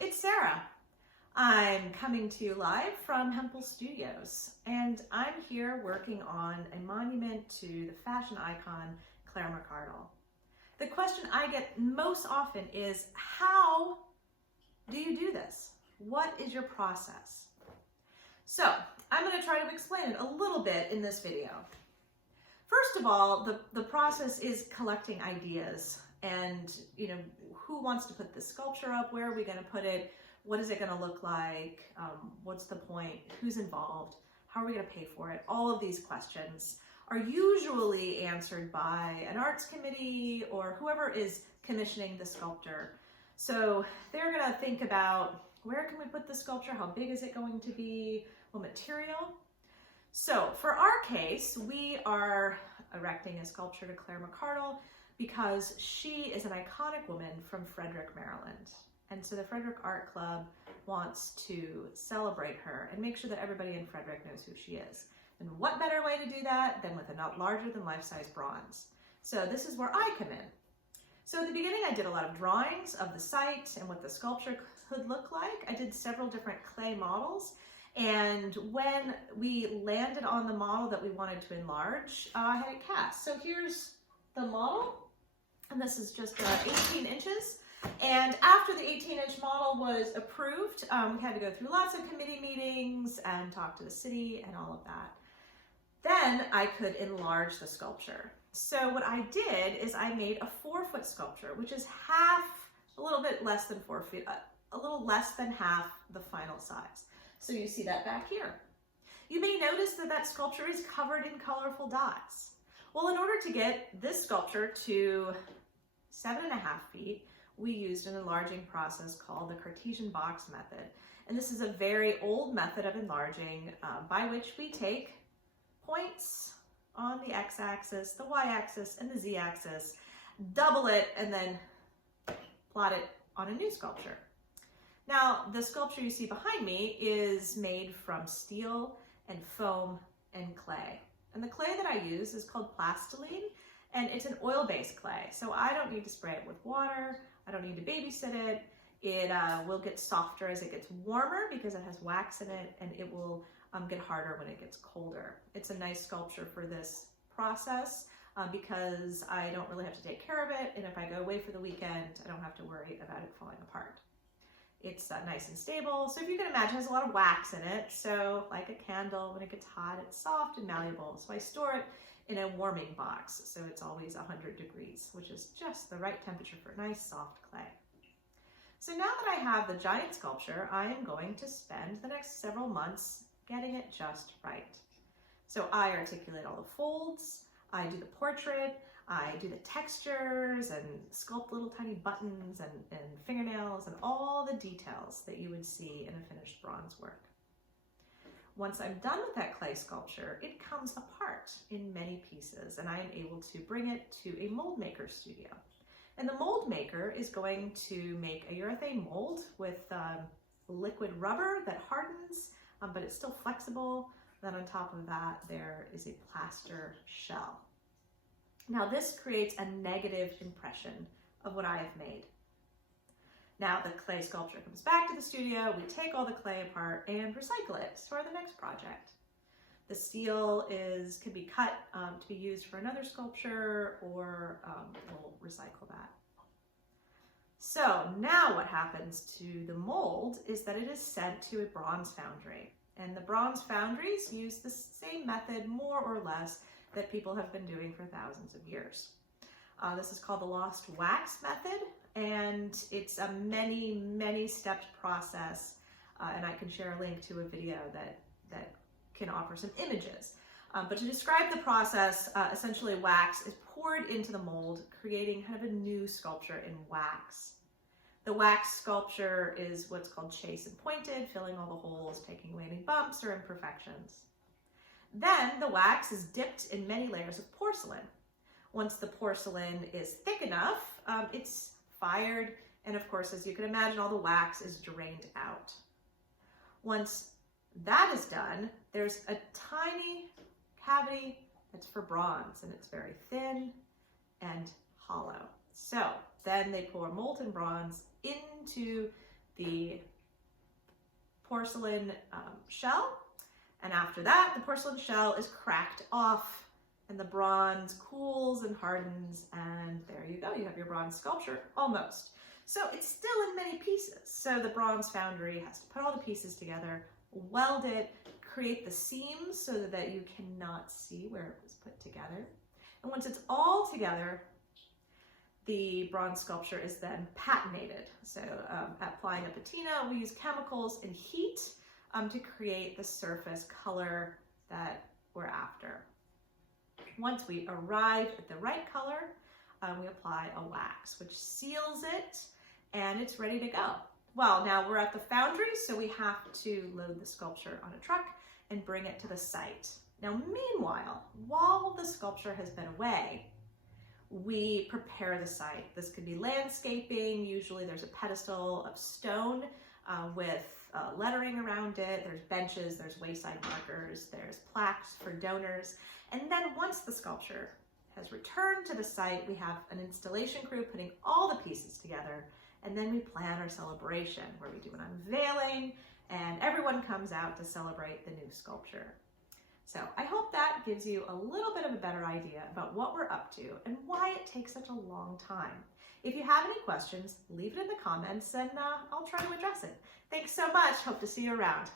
it's Sarah. I'm coming to you live from Hempel Studios, and I'm here working on a monument to the fashion icon Claire McCardle. The question I get most often is, how do you do this? What is your process? So I'm going to try to explain it a little bit in this video. First of all, the process is collecting ideas and, who wants to put this sculpture up? Where are we going to put it? What is it going to look like? What's the point? Who's involved? How are we going to pay for it? All of these questions are usually answered by an arts committee or whoever is commissioning the sculptor. So they're going to think about, where can we put the sculpture? How big is it going to be? What material? So for our case, we are erecting a sculpture to Claire McCardle because she is an iconic woman from Frederick, Maryland. And so the Frederick Art Club wants to celebrate her and make sure that everybody in Frederick knows who she is. And what better way to do that than with a larger than life-size bronze? So this is where I come in. So at the beginning, I did a lot of drawings of the site and what the sculpture could look like. I did several different clay models. And when we landed on the model that we wanted to enlarge, I had it cast. So here's the model, and this is just 18 inches. And after the 18-inch model was approved, we had to go through lots of committee meetings and talk to the city and all of that. Then I could enlarge the sculpture. So what I did is I made a 4-foot sculpture, which is a little bit less than 4 feet, a little less than half the final size. So you see that back here. You may notice that sculpture is covered in colorful dots. Well, in order to get this sculpture to 7.5 feet, we used an enlarging process called the Cartesian box method. And this is a very old method of enlarging by which we take points on the x-axis, the y-axis, and the z-axis, double it, and then plot it on a new sculpture. Now, the sculpture you see behind me is made from steel and foam and clay. And the clay that I use is called plastiline, and it's an oil-based clay. So I don't need to spray it with water. I don't need to babysit it. It will get softer as it gets warmer because it has wax in it, and it will get harder when it gets colder. It's a nice sculpture for this process because I don't really have to take care of it, and if I go away for the weekend, I don't have to worry about it falling apart. It's nice and stable. So if you can imagine, it has a lot of wax in it. So like a candle, when it gets hot, it's soft and malleable. So I store it in a warming box. So it's always 100 degrees, which is just the right temperature for nice soft clay. So now that I have the giant sculpture, I am going to spend the next several months getting it just right. So I articulate all the folds, I do the portrait, I do the textures and sculpt little tiny buttons and fingernails and all the details that you would see in a finished bronze work. Once I'm done with that clay sculpture, it comes apart in many pieces, and I am able to bring it to a mold maker studio. And the mold maker is going to make a urethane mold with liquid rubber that hardens, but it's still flexible. Then on top of that, there is a plaster shell. Now this creates a negative impression of what I have made. Now the clay sculpture comes back to the studio, we take all the clay apart and recycle it for the next project. The steel can be cut to be used for another sculpture, or we'll recycle that. So now what happens to the mold is that it is sent to a bronze foundry. And the bronze foundries use the same method, more or less, that people have been doing for thousands of years. This is called the lost wax method, and it's a many stepped process, and I can share a link to a video that can offer some images. But to describe the process, essentially wax is poured into the mold, creating kind of a new sculpture in wax. The wax sculpture is what's called chase and pointed, filling all the holes, taking away any bumps or imperfections. Then the wax is dipped in many layers of porcelain. Once the porcelain is thick enough, it's fired, and of course, as you can imagine, all the wax is drained out. Once that is done, there's a tiny cavity that's for bronze, and it's very thin and hollow. So then they pour molten bronze into the porcelain shell. And after that, the porcelain shell is cracked off and the bronze cools and hardens, and there you go. You have your bronze sculpture, almost. So it's still in many pieces. So the bronze foundry has to put all the pieces together, weld it, create the seams so that you cannot see where it was put together. And once it's all together, the bronze sculpture is then patinated. So applying a patina, we use chemicals and heat to create the surface color that we're after. Once we arrive at the right color, we apply a wax, which seals it, and it's ready to go. Well, now we're at the foundry, so we have to load the sculpture on a truck and bring it to the site. Now, meanwhile, while the sculpture has been away, we prepare the site. This could be landscaping. Usually there's a pedestal of stone with lettering around it. There's benches, there's wayside markers, there's plaques for donors. And then once the sculpture has returned to the site, we have an installation crew putting all the pieces together, and then we plan our celebration where we do an unveiling and everyone comes out to celebrate the new sculpture. So I hope that gives you a little bit of a better idea about what we're up to and why it takes such a long time. If you have any questions, leave it in the comments and I'll try to address it. Thanks so much. Hope to see you around.